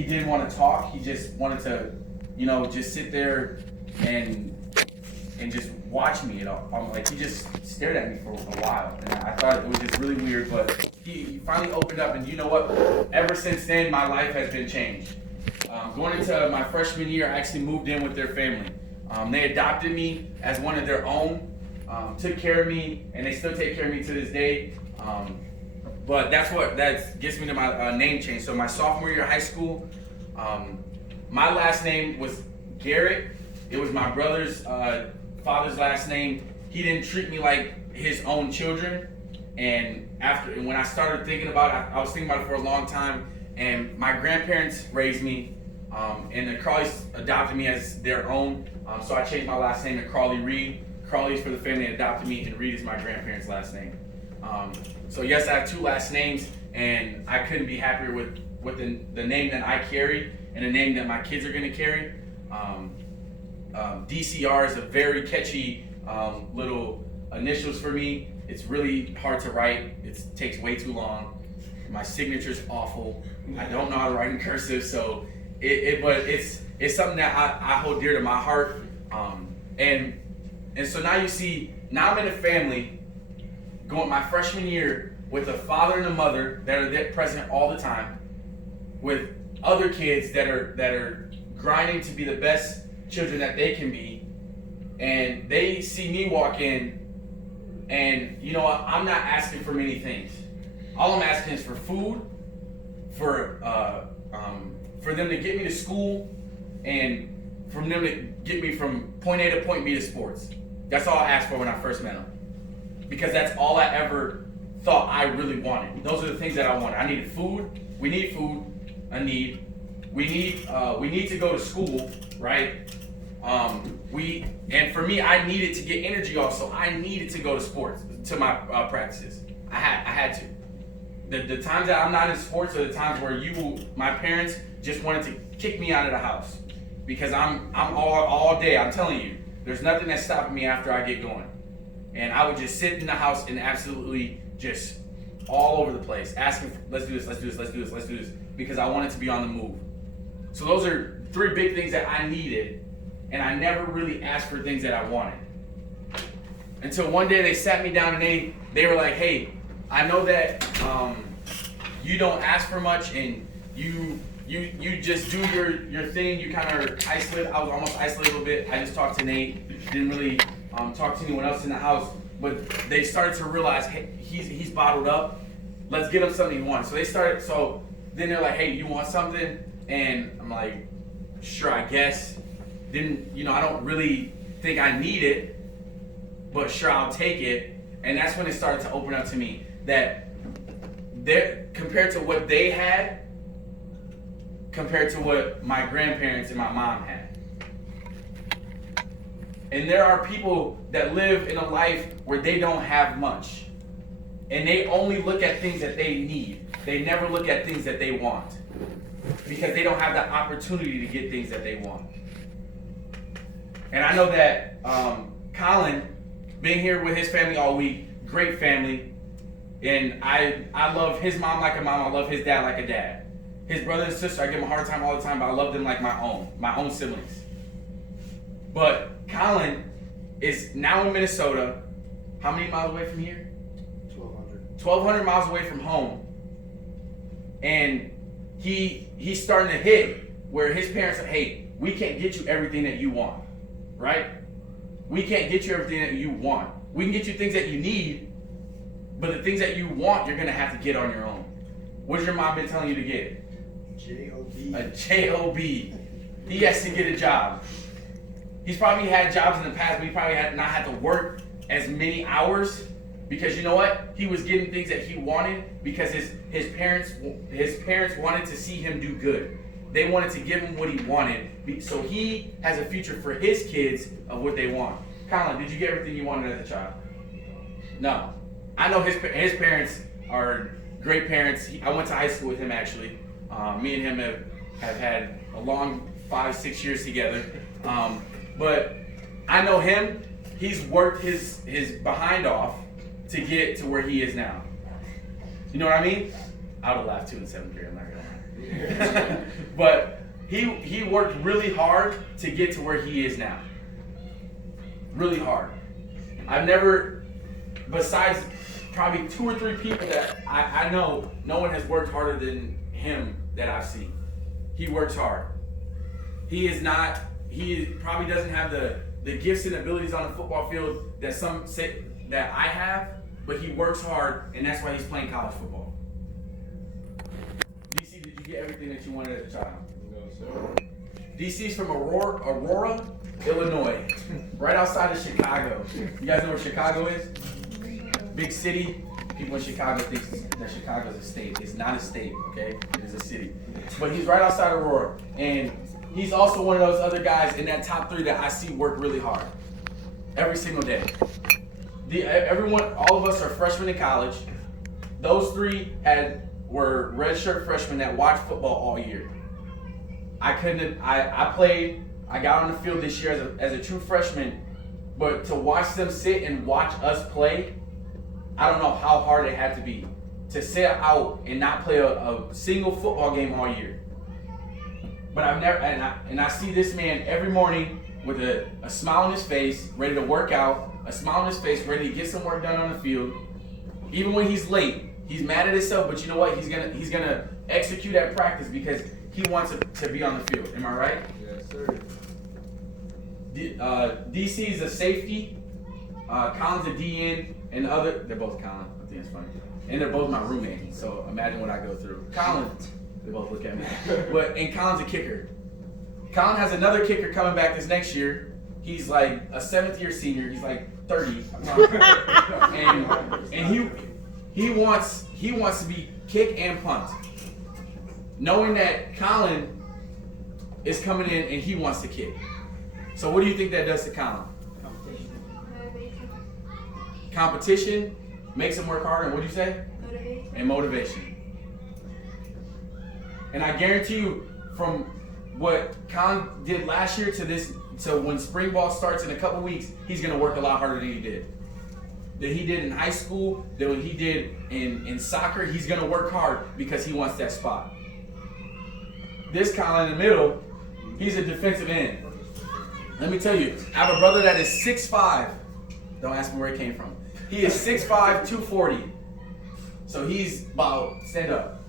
he didn't want to talk. He just wanted to, just sit there and just watch me. He just stared at me for a while, and I thought it was just really weird. But he finally opened up, and you know what? Ever since then, my life has been changed. Going into my freshman year, I actually moved in with their family. They adopted me as one of their own, took care of me, and they still take care of me to this day. But that gets me to my name change. So my sophomore year of high school, my last name was Garrett. It was my brother's father's last name. He didn't treat me like his own children. And when I started thinking about it, I was thinking about it for a long time. And my grandparents raised me, and the Crawleys adopted me as their own. So I changed my last name to Crawley-Reid. Crawley is for the family that adopted me, and Reid is my grandparents' last name. So yes, I have two last names, and I couldn't be happier with the name that I carry and the name that my kids are going to carry. DCR is a very catchy little initials for me. It's really hard to write. It takes way too long. My signature's awful. I don't know how to write in cursive, so but it's something that I hold dear to my heart. And so now you see, now I'm in a family going my freshman year with a father and a mother that are there present all the time, with other kids that are grinding to be the best children that they can be, and they see me walk in, and you know what? I'm not asking for many things. All I'm asking is for food, for them to get me to school, and for them to get me from point A to point B to sports. That's all I asked for when I first met them, because that's all I ever thought I really wanted. Those are the things that I wanted. I needed food. We need food. We need to go to school, right? And for me, I needed to get energy off, so I needed to go to sports, to my practices. I had to. The times that I'm not in sports are the times where my parents just wanted to kick me out of the house, because I'm all day. I'm telling you, there's nothing that's stopping me after I get going. And I would just sit in the house and absolutely just all over the place, asking, let's do this, because I wanted to be on the move. So those are three big things that I needed, and I never really asked for things that I wanted. Until one day they sat me down and they were like, hey, I know that you don't ask for much, and you just do your thing. You kind of isolate. I was almost isolated a little bit. I just talked to Nate. Didn't really talk to anyone else in the house. But they started to realize, hey, he's bottled up. Let's get him something he wants. So then they're like, hey, you want something? And I'm like, sure, I guess. I don't really think I need it, but sure, I'll take it. And that's when it started to open up to me that compared to what they had, compared to what my grandparents and my mom had. And there are people that live in a life where they don't have much, and they only look at things that they need. They never look at things that they want, because they don't have the opportunity to get things that they want. And I know that Colin, being here with his family all week, great family, and I love his mom like a mom. I love his dad like a dad. His brother and sister, I give them a hard time all the time, but I love them like my own siblings. But Colin is now in Minnesota. How many miles away from here? 1,200 miles away from home. And he's starting to hit where his parents are, hey, we can't get you everything that you want, right? We can't get you everything that you want. We can get you things that you need, but the things that you want, you're going to have to get on your own. What's your mom been telling you to get? J-O-B. A J-O-B. He has to get a job. He's probably had jobs in the past, but he probably not had to work as many hours, because you know what? He was getting things that he wanted because his parents wanted to see him do good. They wanted to give him what he wanted, so he has a future for his kids of what they want. Colin, did you get everything you wanted as a child? No. I know his parents are great parents. I went to high school with him, actually. Me and him have had a long 5-6 years together. But I know him. He's worked his behind off to get to where he is now. You know what I mean? I would have laughed too in 7th grade. I'm not gonna But he worked really hard to get to where he is now. Really hard. I've never, besides probably 2 or 3 people that I know, no one has worked harder than him that I've seen. He works hard. He probably doesn't have the gifts and abilities on the football field that some say that I have, but he works hard, and that's why he's playing college football. DC, did you get everything that you wanted as a child? No, sir. DC's from Aurora, Illinois, right outside of Chicago. You guys know where Chicago is? Big city. People in Chicago think that Chicago is a state. It's not a state, okay? It is a city. But he's right outside of Aurora. And he's also one of those other guys in that top 3 that I see work really hard. Every single day. All of us are freshmen in college. Those 3 were redshirt freshmen that watched football all year. I played, I got on the field this year as a true freshman, but to watch them sit and watch us play, I don't know how hard it had to be to sit out and not play a single football game all year. But I've never, and I see this man every morning with a smile on his face, ready to work out, a smile on his face, ready to get some work done on the field. Even when he's late, he's mad at himself, but you know what? He's gonna execute at practice because he wants to be on the field. Am I right? Yes, sir. DC is a safety. Colin's a DN, and the other, they're both Colin. I think it's funny. And they're both my roommates, so imagine what I go through. Colin, they both look at me. And Colin's a kicker. Colin has another kicker coming back this next year. He's like a 7th-year senior. He's like 30. and he wants to be kick and punt. Knowing that Colin is coming in and he wants to kick. So what do you think that does to Colin? Competition makes him work harder, and what do you say? Motivation. And motivation. And I guarantee you, from what Colin did last year to when spring ball starts in a couple weeks, he's going to work a lot harder than he did. That he did in high school, than what he did in soccer. He's going to work hard because he wants that spot. This Colin in the middle, he's a defensive end. Let me tell you, I have a brother that is 6'5". Don't ask me where he came from. He is 6'5", 240. So he's about, stand up.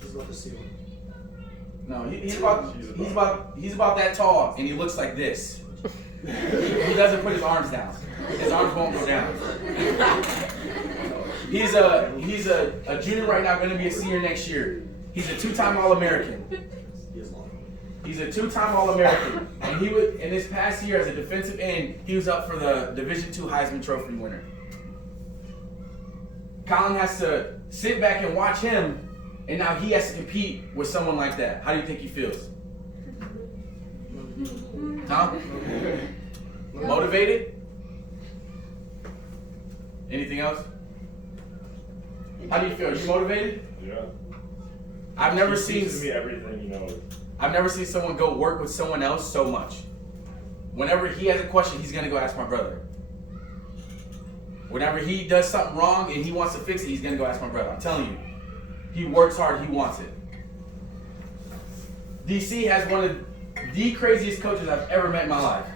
He's about the ceiling. No, he's about that tall, and he looks like this. He doesn't put his arms down. His arms won't go down. He's a junior right now, going to be a senior next year. He's a 2-time All-American. He's a 2-time All-American, and in this past year as a defensive end, he was up for the Division II Heisman Trophy winner. Colin has to sit back and watch him, and now he has to compete with someone like that. How do you think he feels? Huh? Motivated? Anything else? How do you feel? Are you motivated? Yeah. I've never He seen. teaches me everything he knows. I've never seen someone go work with someone else so much. Whenever he has a question, he's gonna go ask my brother. Whenever he does something wrong and he wants to fix it, he's gonna go ask my brother. I'm telling you, he works hard. He wants it. DC has one of the craziest coaches I've ever met in my life.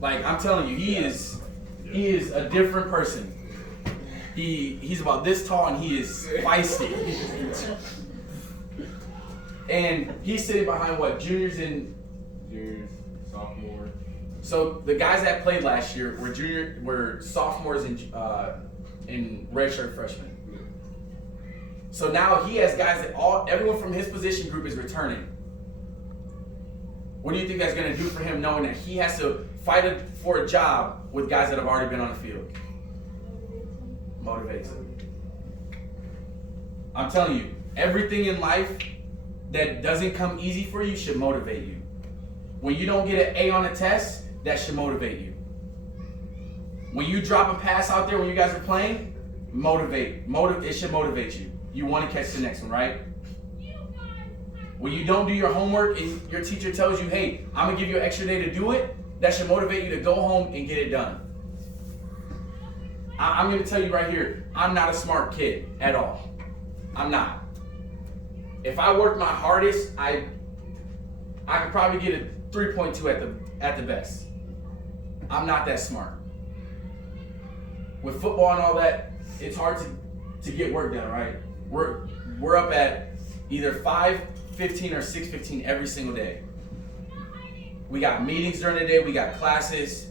Like, I'm telling you, he is a different person. He's about this tall and he is feisty. And he's sitting behind what, juniors, sophomores. So the guys that played last year were sophomores and redshirt freshmen. So now he has guys that everyone from his position group is returning. What do you think that's going to do for him, knowing that he has to fight for a job with guys that have already been on the field? Motivates him. I'm telling you, everything in life that doesn't come easy for you should motivate you. When you don't get an A on a test, that should motivate you. When you drop a pass out there when you guys are playing, it should motivate you. You want to catch the next one, right? When you don't do your homework and your teacher tells you, hey, I'm going to give you an extra day to do it, that should motivate you to go home and get it done. I'm going to tell you right here, I'm not a smart kid at all. I'm not. if I work my hardest, I could probably get a 3.2 at the best. I'm not that smart. With football and all that, it's hard to get work done, right? We're up at either 5:15 or 6:15 every single day. We got meetings during the day, we got classes,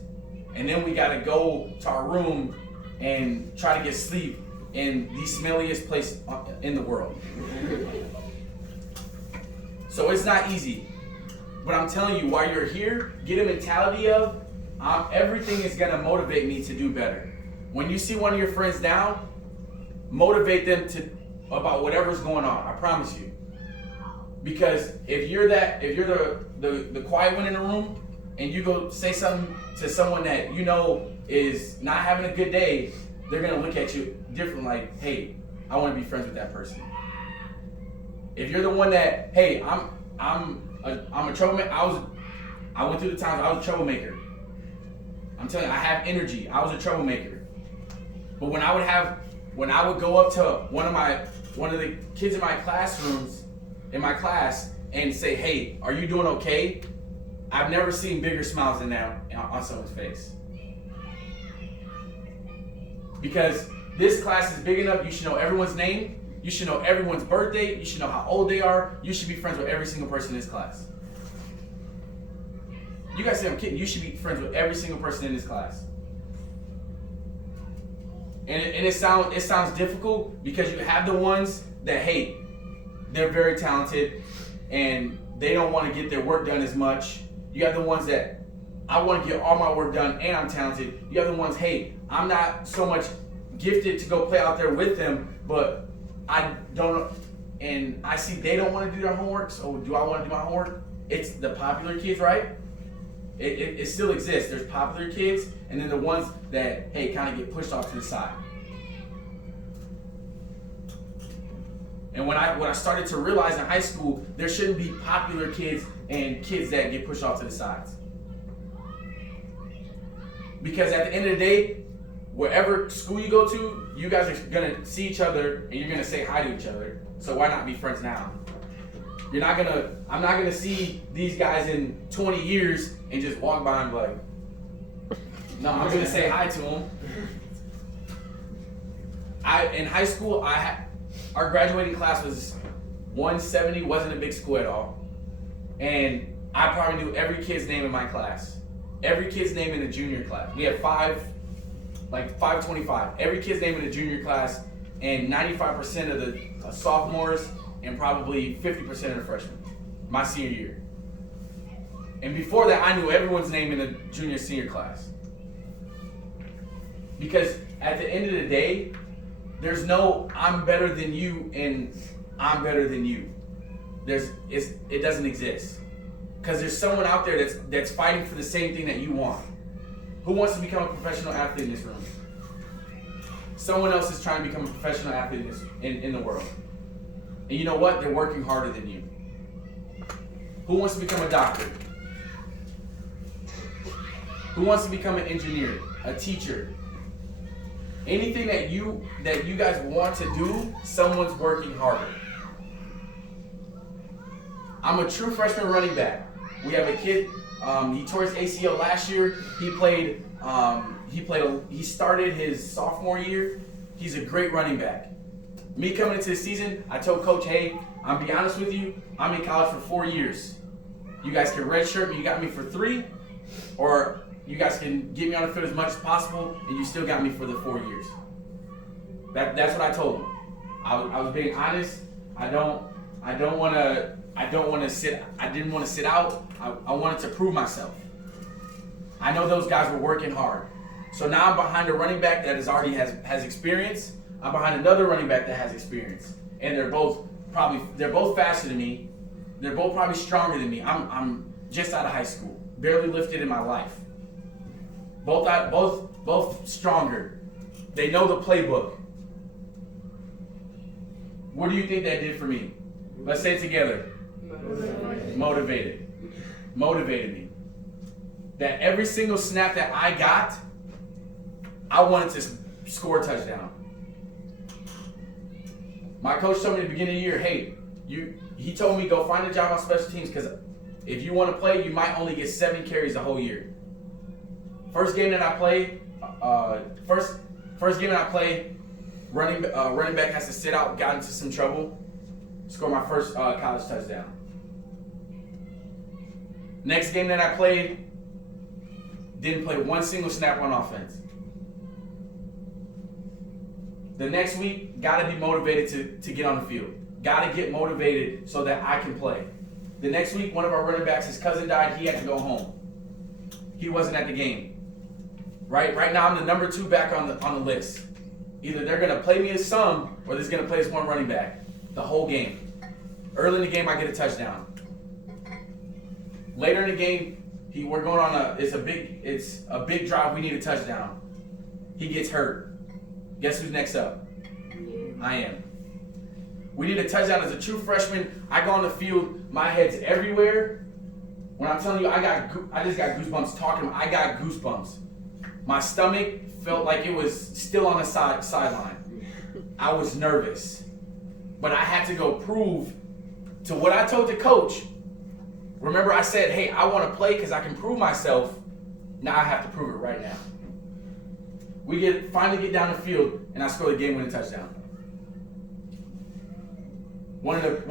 and then we gotta go to our room and try to get sleep in the smelliest place in the world. So it's not easy. But I'm telling you, while you're here, get a mentality of, everything is gonna motivate me to do better. When you see one of your friends down, motivate them about whatever's going on. I promise you. Because if you're the quiet one in the room, and you go say something to someone that you know is not having a good day, they're gonna look at you different, like, hey, I want to be friends with that person. If you're the one that, hey, I'm a troublemaker. I went through the times I was a troublemaker. I'm telling you, I have energy. I was a troublemaker. But when I would go up to one of the kids in my class and say, hey, are you doing okay? I've never seen bigger smiles than that on someone's face. Because this class is big enough, you should know everyone's name, you should know everyone's birthday, you should know how old they are, you should be friends with every single person in this class. You guys say I'm kidding, you should be friends with every single person in this class. And it sounds difficult because you have the ones that, hey, they're very talented and they don't want to get their work done as much. You have the ones that, I want to get all my work done and I'm talented. You have the ones, hey, I'm not so much gifted to go play out there with them, but I don't, and I see they don't want to do their homework, so do I want to do my homework? It's the popular kids, right? It still exists. There's popular kids, and then the ones that, hey, kind of get pushed off to the side. And when I started to realize in high school, there shouldn't be popular kids and kids that get pushed off to the sides. Because at the end of the day, wherever school you go to, you guys are gonna see each other and you're gonna say hi to each other. So why not be friends now? I'm not gonna see these guys in 20 years and just walk by and be like, no, I'm gonna say hi to them. In high school, our graduating class was 170, wasn't a big school at all. And I probably knew every kid's name in my class. Every kid's name in the junior class. We had 525. Every kid's name in the junior class, and 95% of the sophomores, and probably 50% of the freshmen. My senior year. And before that, I knew everyone's name in the junior senior class. Because at the end of the day, there's no I'm better than you and I'm better than you. It doesn't exist. Because there's someone out there that's fighting for the same thing that you want. Who wants to become a professional athlete in this room? Someone else is trying to become a professional athlete in the world. And you know what? They're working harder than you. Who wants to become a doctor? Who wants to become an engineer, a teacher? Anything that you guys want to do, someone's working harder. I'm a true freshman running back. We have a kid. He tore his ACL last year. He started his sophomore year. He's a great running back. Me coming into the season, I told coach, hey, I'll be honest with you, I'm in college for 4 years. You guys can redshirt me, you got me for 3, or you guys can get me on the field as much as possible, and you still got me for the 4 years. That's what I told him. I was being honest. I didn't want to sit out. I wanted to prove myself. I know those guys were working hard. So now I'm behind a running back that has experience. I'm behind another running back that has experience. And they're both faster than me. They're both probably stronger than me. I'm just out of high school. Barely lifted in my life. Both stronger. They know the playbook. What do you think that did for me? Let's say it together. Motivated. Motivated me. That every single snap that I got, I wanted to score a touchdown. My coach told me at the beginning of the year, hey, He told me go find a job on special teams because if you want to play, you might only get 7 carries the whole year. First game that I played, running back has to sit out, got into some trouble, scored my first college touchdown. Next game that I played, didn't play one single snap on offense. The next week, got to be motivated to get on the field. Got to get motivated so that I can play. The next week, one of our running backs, his cousin died. He had to go home. He wasn't at the game. Right now, I'm the number 2 back on the list. Either they're going to play me as some, or they're going to play as one running back the whole game. Early in the game, I get a touchdown. Later in the game, we're going on it's a big drive. We need a touchdown. He gets hurt. Guess who's next up? I am. We need a touchdown as a true freshman. I go on the field. My head's everywhere. When I'm telling you, I just got goosebumps talking. I got goosebumps. My stomach felt like it was still on the sideline. I was nervous. But I had to go prove to what I told the coach. Remember, I said, hey, I want to play because I can prove myself. Now I have to prove it right now. We finally get down the field, and I score the game-winning touchdown. One of the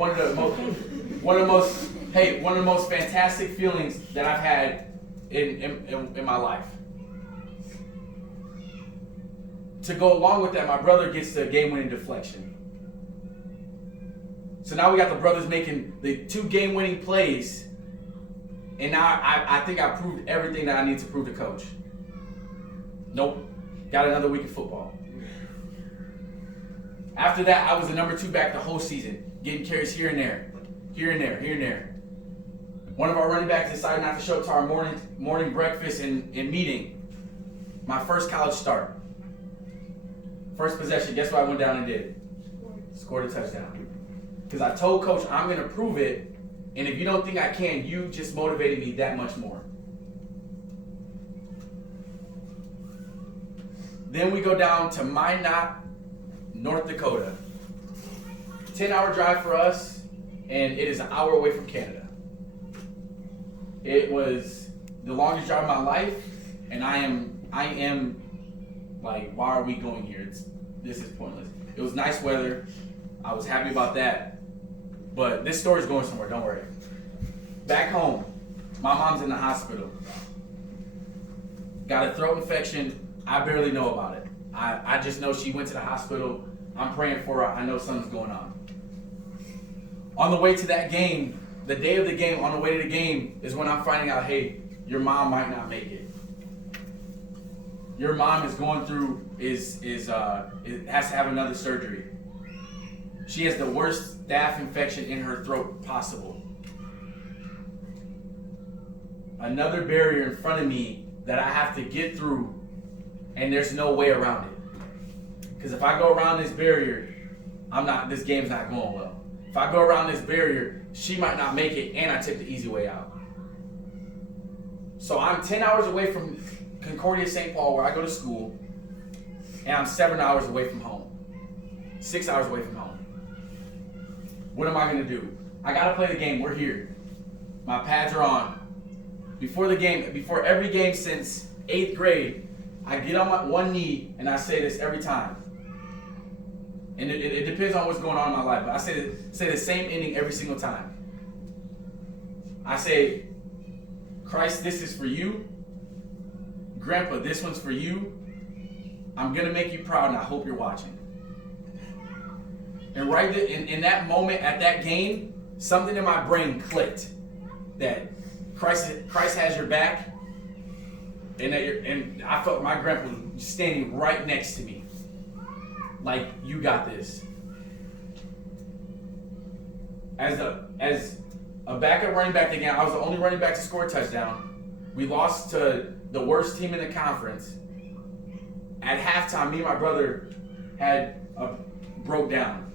most fantastic feelings that I've had in my life. To go along with that, my brother gets the game-winning deflection. So now we got the brothers making the 2 game-winning plays, and now I think I proved everything that I need to prove to coach. Nope. Got another week of football. After that, I was the number 2 back the whole season, getting carries here and there. One of our running backs decided not to show up to our morning breakfast and meeting. My first college start. First possession, guess what I went down and did? Scored a touchdown. Because I told coach, I'm going to prove it, and if you don't think I can, you just motivated me that much more. Then we go down to Minot, North Dakota. 10-hour drive for us, and it is an hour away from Canada. It was the longest drive of my life, and I am like, why are we going here? This is pointless. It was nice weather. I was happy about that. But this story's going somewhere, don't worry. Back home, my mom's in the hospital. Got a throat infection. I barely know about it. I just know she went to the hospital. I'm praying for her. I know something's going on. On the way to that game, the day of the game, on the way to the game, is when I'm finding out, hey, your mom might not make it. Your mom is going through, has to have another surgery. She has the worst staph infection in her throat possible. Another barrier in front of me that I have to get through, and there's no way around it. Because if I go around this barrier, this game's not going well. If I go around this barrier, she might not make it, and I took the easy way out. So I'm 10 hours away from Concordia, St. Paul, where I go to school, and I'm 7 hours away from home. 6 hours away from home. What am I going to do? I got to play the game. We're here. My pads are on. Before every game since 8th grade, I get on my one knee, and I say this every time. And it depends on what's going on in my life, but I say the same ending every single time. I say, Christ, this is for you. Grandpa, this one's for you. I'm going to make you proud, and I hope you're watching. And right there, in that moment, at that game, something in my brain clicked. That Christ has your back, and I felt my grandpa standing right next to me. Like, you got this. As a backup running back again, I was the only running back to score a touchdown. We lost to the worst team in the conference. At halftime, me and my brother broke down.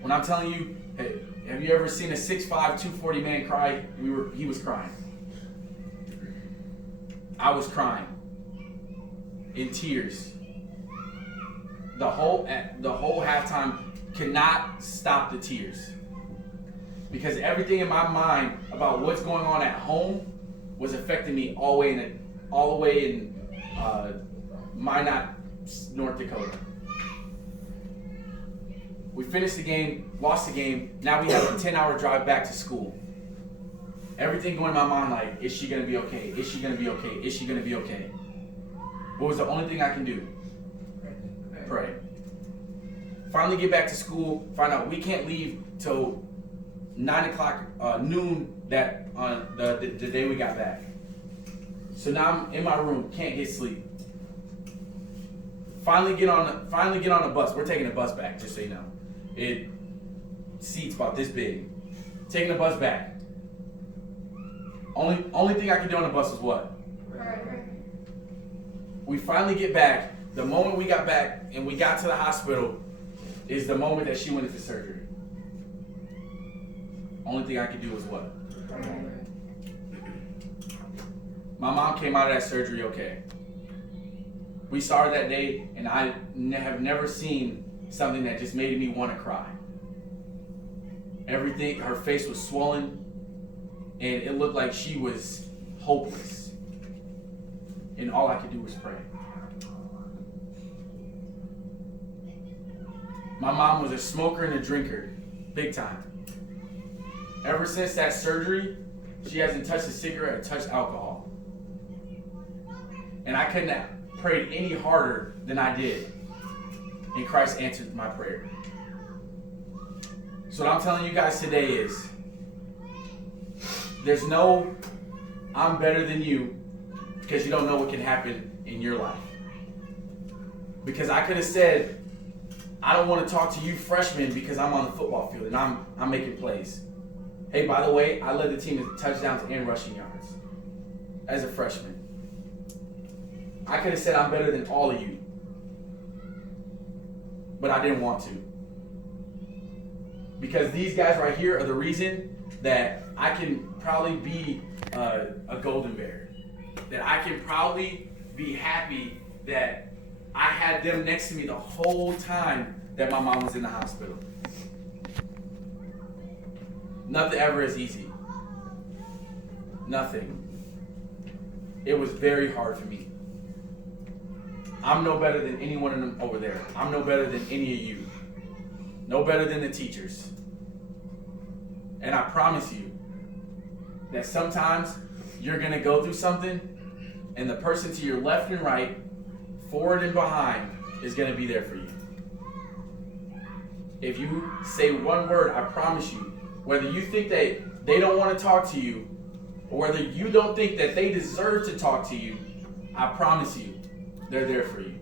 When I'm telling you, hey, have you ever seen a 6'5", 240 man cry? He was crying. I was crying. In tears. The whole halftime cannot stop the tears. Because everything in my mind about what's going on at home was affecting me all the way in Minot, North Dakota. We finished the game, lost the game. Now we have a 10-hour drive back to school. Everything going in my mind like, is she going to be okay? Is she going to be okay? Is she going to be okay? What was the only thing I can do? Pray. Finally get back to school, find out we can't leave till 9 o'clock, noon that on the day we got back. So now I'm in my room, can't get sleep. Finally get on the bus. We're taking the bus back, just so you know. It seats about this big. Taking the bus back. Only thing I could do on the bus was what? We finally get back. The moment we got back and we got to the hospital is the moment that she went into surgery. Only thing I could do was what? My mom came out of that surgery okay. We saw her that day, and I have never seen something that just made me want to cry. Everything, her face was swollen, and it looked like she was hopeless. And all I could do was pray. My mom was a smoker and a drinker, big time. Ever since that surgery, she hasn't touched a cigarette or touched alcohol. And I couldn't have prayed any harder than I did. And Christ answered my prayer. So what I'm telling you guys today is, there's no I'm better than you, because you don't know what can happen in your life. Because I could have said, I don't want to talk to you freshmen because I'm on the football field and I'm making plays. Hey, by the way, I led the team in touchdowns and rushing yards as a freshman. I could have said I'm better than all of you, but I didn't want to. Because these guys right here are the reason that I can probably be a golden bear. That I can probably be happy that I had them next to me the whole time that my mom was in the hospital. Nothing ever is easy. Nothing. It was very hard for me. I'm no better than anyone of them over there. I'm no better than any of you. No better than the teachers. And I promise you that sometimes you're going to go through something and the person to your left and right, forward and behind, is going to be there for you. If you say one word, I promise you, whether you think that they don't want to talk to you, or whether you don't think that they deserve to talk to you, I promise you, they're there for you.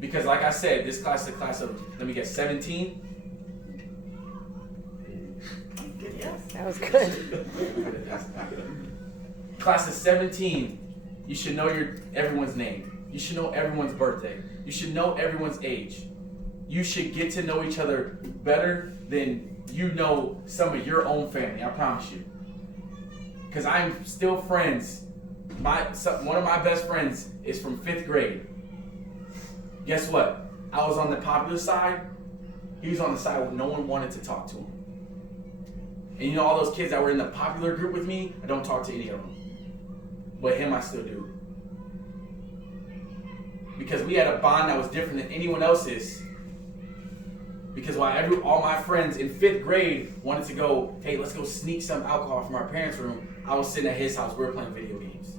Because like I said, this class is a class of, let me guess, 17? That was good. Class of 17, you should know everyone's name. You should know everyone's birthday. You should know everyone's age. You should get to know each other better than you know some of your own family, I promise you. Because I'm still friends. One of my best friends is from 5th grade. Guess what? I was on the popular side. He was on the side where no one wanted to talk to him. And you know all those kids that were in the popular group with me, I don't talk to any of them. But him, I still do. Because we had a bond that was different than anyone else's. Because while all my friends in 5th grade wanted to go, hey, let's go sneak some alcohol from our parents' room, I was sitting at his house, we were playing video games.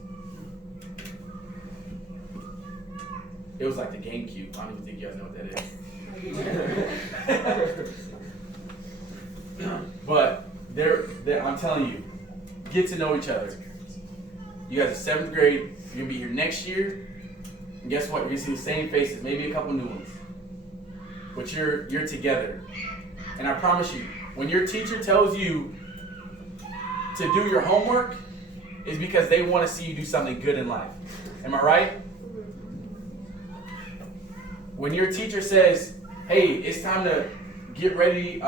It was like the GameCube. I don't even think you guys know what that is. But I'm telling you, get to know each other. You guys are 7th grade. You're going to be here next year. And guess what? You're going to see the same faces, maybe a couple new ones. But you're together. And I promise you, when your teacher tells you to do your homework, it's because they want to see you do something good in life. Am I right? When your teacher says, hey, it's time to get ready,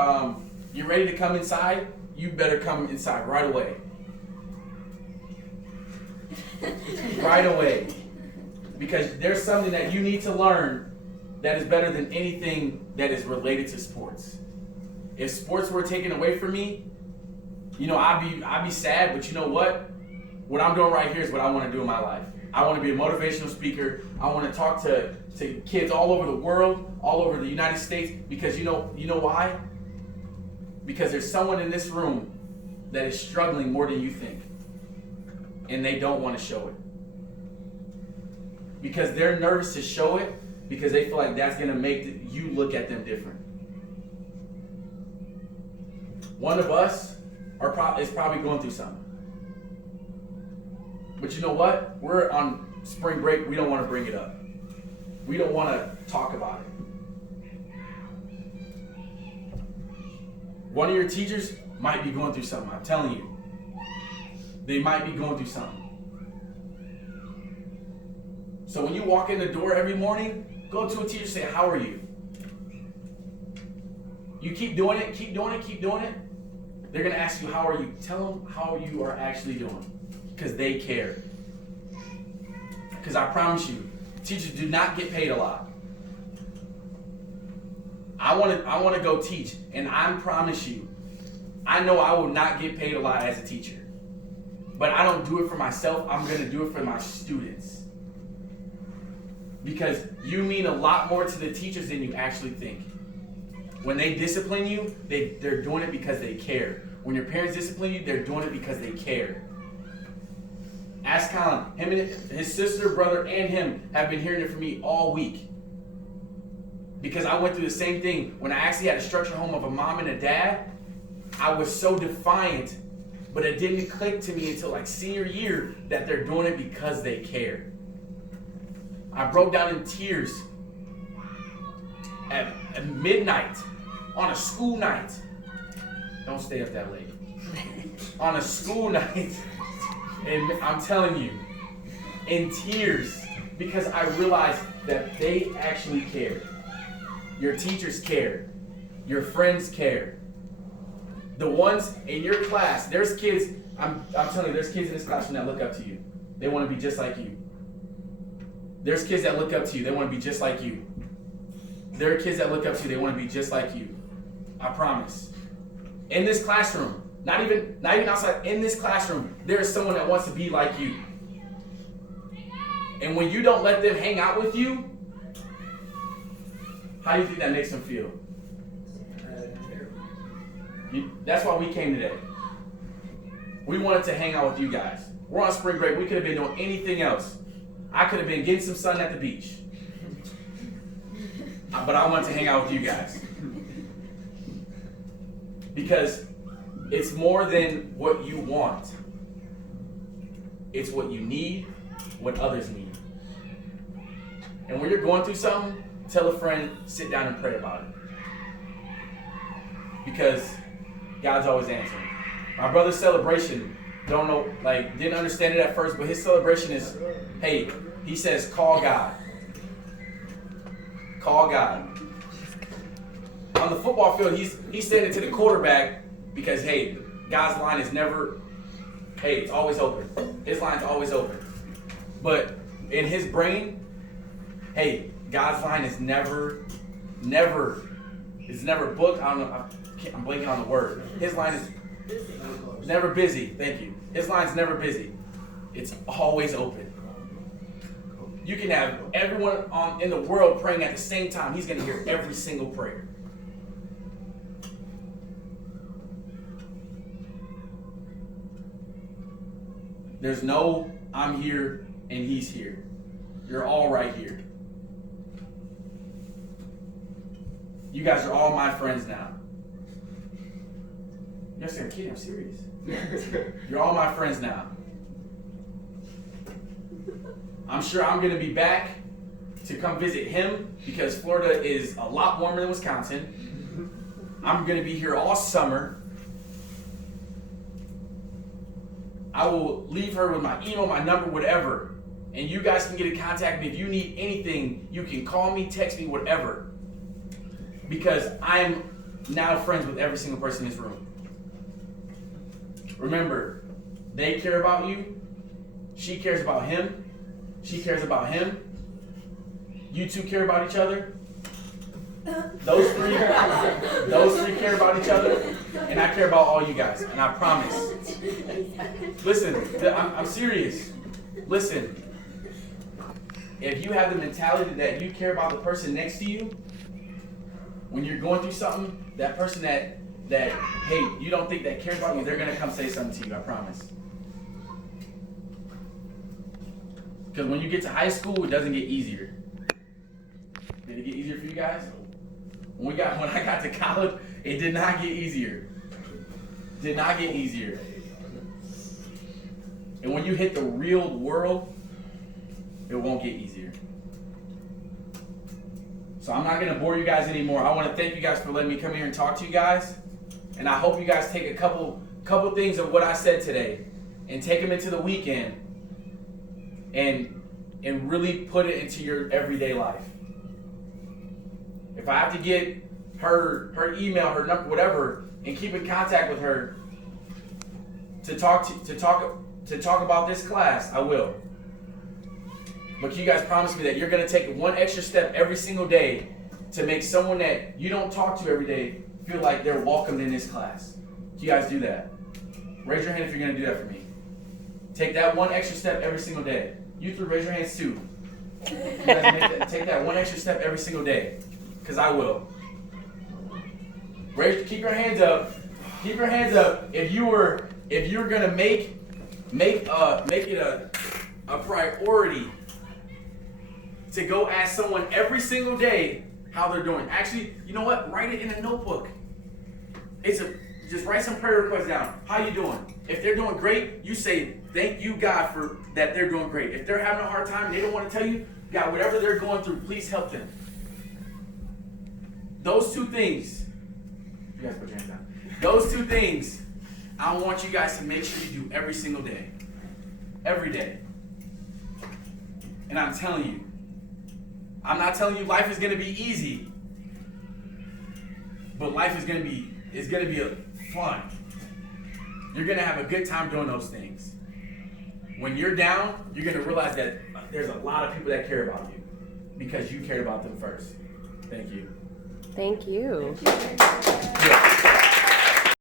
you're ready to come inside, you better come inside right away. Right away. Because there's something that you need to learn that is better than anything that is related to sports. If sports were taken away from me, I'd be sad, but you know what? What I'm doing right here is what I want to do in my life. I want to be a motivational speaker. I want to talk to kids all over the world, all over the United States, because you know why? Because there's someone in this room that is struggling more than you think, and they don't want to show it. Because they're nervous to show it, because they feel like that's going to make you look at them different. One of us is probably going through something. But you know what? We're on spring break. We don't want to bring it up. We don't want to talk about it. One of your teachers might be going through something. I'm telling you. They might be going through something. So when you walk in the door every morning, go to a teacher and say, how are you? You keep doing it, keep doing it, keep doing it. They're going to ask you, how are you? Tell them how you are actually doing. Because they care. Because I promise you, teachers do not get paid a lot. I want to go teach, and I promise you, I know I will not get paid a lot as a teacher. But I don't do it for myself. I'm going to do it for my students. Because you mean a lot more to the teachers than you actually think. When they discipline you, they're doing it because they care. When your parents discipline you, they're doing it because they care. Ask Colin. Him and his sister, brother, and him have been hearing it from me all week. Because I went through the same thing. When I actually had a structured home of a mom and a dad, I was so defiant, but it didn't click to me until like senior year that they're doing it because they care. I broke down in tears at midnight on a school night. Don't stay up that late. On a school night. And I'm telling you, in tears, because I realized that they actually care. Your teachers care. Your friends care. The ones in your class, there's kids, I'm telling you, there's kids in this classroom that look up to you. They want to be just like you. There's kids that look up to you, they want to be just like you. There are kids that look up to you, they want to be just like you. I promise. In this classroom, not even outside, in this classroom, there is someone that wants to be like you. And when you don't let them hang out with you, how do you think that makes them feel? That's why we came today. We wanted to hang out with you guys. We're on spring break. We could have been doing anything else. I could have been getting some sun at the beach. But I wanted to hang out with you guys. Because it's more than what you want. It's what you need, what others need. And when you're going through something, tell a friend, sit down and pray about it. Because God's always answering. My brother's celebration, didn't understand it at first, but his celebration is, hey, he says, call God. Call God. On the football field, he's standing to the quarterback because, hey, God's line is never, hey, it's always open. His line's always open. But in his brain, hey, God's line is never booked. I don't know, I'm blanking on the word. His line is never busy. Thank you. His line's never busy. It's always open. You can have everyone in the world praying at the same time. He's going to hear every single prayer. There's no, I'm here and he's here. You're all right here. You guys are all my friends now. You're saying, kidding, I'm serious. You're all my friends now. I'm sure I'm going to be back to come visit him because Florida is a lot warmer than Wisconsin. I'm going to be here all summer. I will leave her with my email, my number, whatever. And you guys can get in contact with me. If you need anything, you can call me, text me, whatever. Because I'm now friends with every single person in this room. Remember, they care about you. She cares about him. She cares about him. You two care about each other. Those three care about each other, and I care about all you guys, and I promise. Listen, I'm serious. Listen, if you have the mentality that you care about the person next to you, when you're going through something, that person that hey, you don't think that cares about you, they're gonna come say something to you, I promise. Because when you get to high school, it doesn't get easier. Did it get easier for you guys? When I got to college, it did not get easier. Did not get easier. And when you hit the real world, it won't get easier. So I'm not gonna bore you guys anymore. I want to thank you guys for letting me come here and talk to you guys. And I hope you guys take a couple things of what I said today and take them into the weekend and really put it into your everyday life. If I have to get her email, her number, whatever, and keep in contact with her to talk about this class, I will. But can you guys promise me that you're gonna take one extra step every single day to make someone that you don't talk to every day feel like they're welcomed in this class? Can you guys do that? Raise your hand if you're gonna do that for me. Take that one extra step every single day. You three, raise your hands too. You guys take that one extra step every single day, because I will. Keep your hands up. Keep your hands up. If you're gonna make it a priority to go ask someone every single day how they're doing. Actually, you know what? Write it in a notebook. Just write some prayer requests down. How you doing? If they're doing great, you say thank you God for that they're doing great. If they're having a hard time, they don't want to tell you, God, whatever they're going through, please help them. Those two things. You guys put your hands down. Those two things, I want you guys to make sure you do every single day. Every day. And I'm telling you, I'm not telling you life is going to be easy, but life is going to be fun. You're going to have a good time doing those things. When you're down, you're going to realize that there's a lot of people that care about you because you cared about them first. Thank you. Thank you. Yeah.